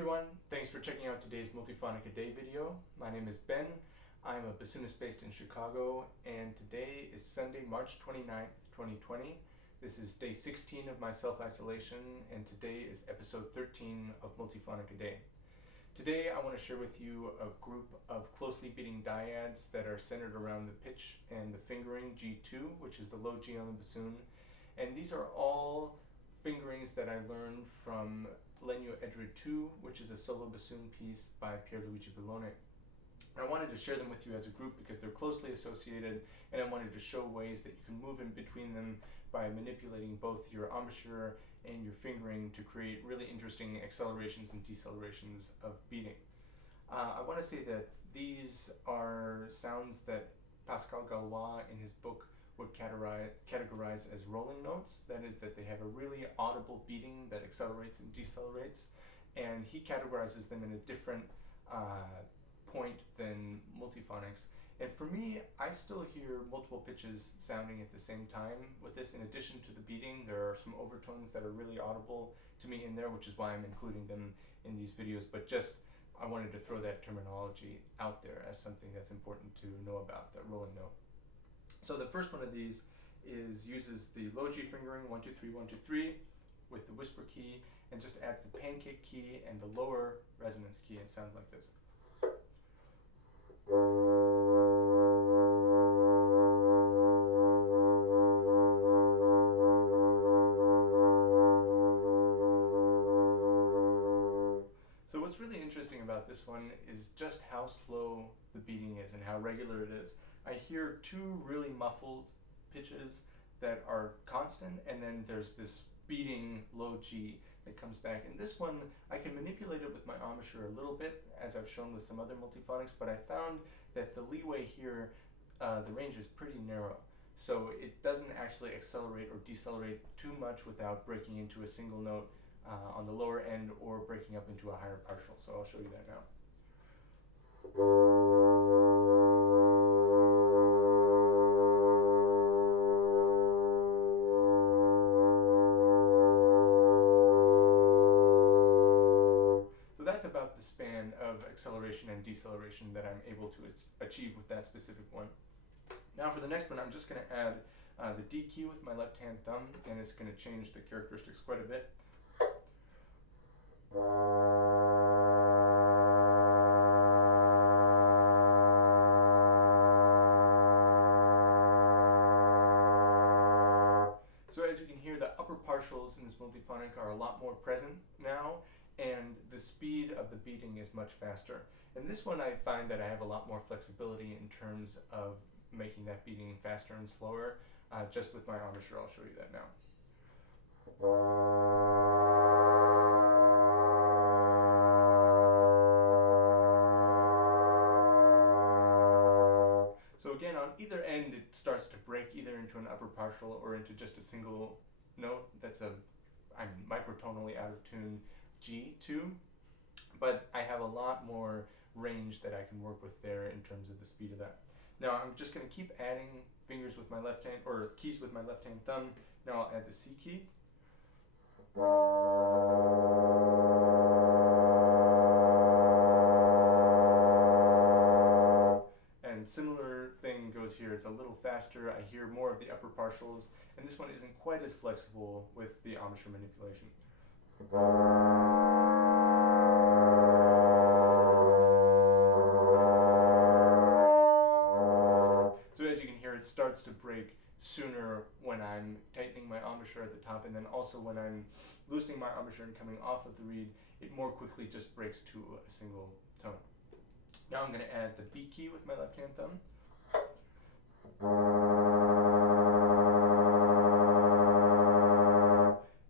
everyone, thanks for checking out today's Multiphonic-a-Day video. My name is Ben. I'm a bassoonist based in Chicago, and today is Sunday, March 29th, 2020. This is day 16 of my self-isolation, and today is episode 13 of Multiphonic-a-Day. Today I want to share with you a group of closely beating dyads that are centered around the pitch and the fingering G2, which is the low G on the bassoon. And these are all fingerings that I learned from Legno.Edre II, which is a solo bassoon piece by Pierluigi Bellone. I wanted to share them with you as a group because they're closely associated, and I wanted to show ways that you can move in between them by manipulating both your embouchure and your fingering to create really interesting accelerations and decelerations of beating. I want to say that these are sounds that Pascal Galois in his book would categorize as rolling notes. That is, that they have a really audible beating that accelerates and decelerates, and he categorizes them in a different point than multiphonics. And for me, I still hear multiple pitches sounding at the same time with this. In addition to the beating, there are some overtones that are really audible to me in there, which is why I'm including them in these videos. But just, I wanted to throw that terminology out there as something that's important to know about, that rolling note. So the first one of these uses the low G fingering 1 2 3 1 2 3 with the whisper key, and just adds the pancake key and the lower resonance key. It sounds like this. So what's really interesting about this one is just how slow the beating is and how regular it is. I hear two really muffled pitches that are constant, and then there's this beating low G that comes back. And this one, I can manipulate it with my embouchure a little bit, as I've shown with some other multiphonics, but I found that the leeway here, the range is pretty narrow. So it doesn't actually accelerate or decelerate too much without breaking into a single note on the lower end or breaking up into a higher partial. So I'll show you that now. About the span of acceleration and deceleration that I'm able to achieve with that specific one. Now for the next one, I'm just going to add the D key with my left hand thumb, and it's going to change the characteristics quite a bit. So as you can hear, the upper partials in this multiphonic are a lot more present now, and the speed of the beating is much faster. And this one, I find that I have a lot more flexibility in terms of making that beating faster and slower, just with my embouchure. I'll show you that now. So again, on either end, it starts to break either into an upper partial or into just a single note that's microtonally out of tune G2, but I have a lot more range that I can work with there in terms of the speed of that. Now I'm just going to keep adding fingers with my left hand, or keys with my left hand thumb. Now I'll add the C key. And similar thing goes here. It's a little faster. I hear more of the upper partials, and this one isn't quite as flexible with the embouchure manipulation. So as you can hear, it starts to break sooner when I'm tightening my embouchure at the top, and then also when I'm loosening my embouchure and coming off of the reed, it more quickly just breaks to a single tone. Now I'm going to add the B key with my left hand thumb.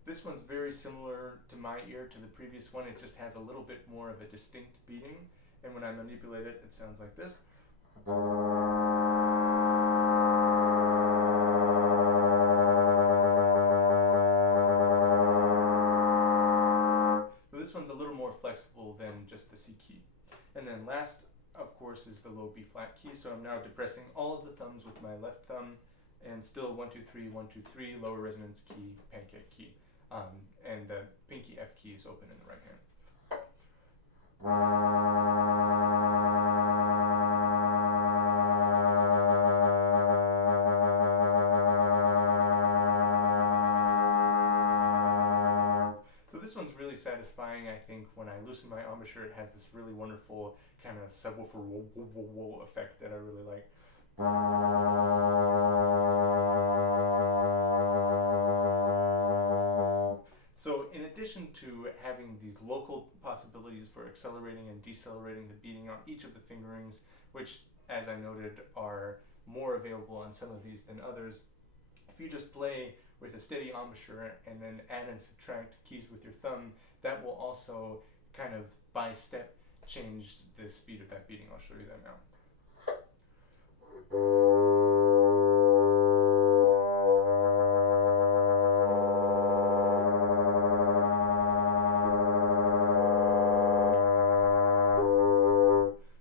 This one's very similar to my ear to the previous one. It just has a little bit more of a distinct beating, and when I manipulate it, it sounds like this. So this one's a little more flexible than just the C key. And then last, of course, is the low B flat key. So I'm now depressing all of the thumbs with my left thumb, and still 1 2 3 1 2 3 lower resonance key, pancake key. And the pinky F key is open in the right hand. So this one's really satisfying, I think. When I loosen my embouchure, it has this really wonderful kind of subwoofer whoa, whoa, whoa, whoa effect that I really like. So in addition to having these local possibilities for accelerating and decelerating the beating on each of the fingerings, which, as I noted, are more available on some of these than others, if you just play with a steady embouchure and then add and subtract keys with your thumb, that will also kind of by step change the speed of that beating. I'll show you that now.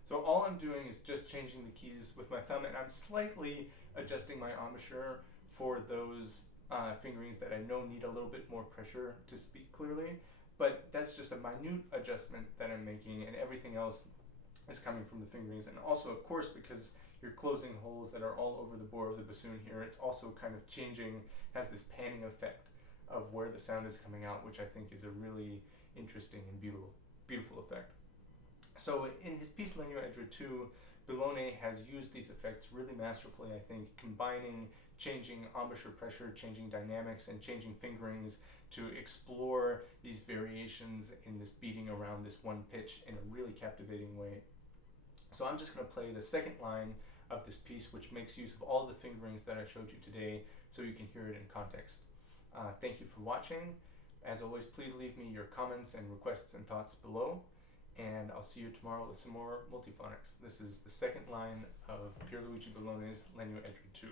So all I'm doing is just changing the keys with my thumb, and I'm slightly adjusting my embouchure for those fingerings that I know need a little bit more pressure to speak clearly. But that's just a minute adjustment that I'm making, and everything else is coming from the fingerings. And also, of course, because you're closing holes that are all over the bore of the bassoon here, it's also kind of changing, has this panning effect of where the sound is coming out, which I think is a really interesting and beautiful effect. So in his piece Legno.Edre II, Bellone has used these effects really masterfully, I think, combining changing embouchure pressure, changing dynamics, and changing fingerings to explore these variations in this beating around this one pitch in a really captivating way. So I'm just going to play the second line of this piece, which makes use of all the fingerings that I showed you today, so you can hear it in context. Thank you for watching. As always, please leave me your comments and requests and thoughts below, and I'll see you tomorrow with some more multiphonics. This is the second line of Pierluigi Bellone's Legno.Edre II.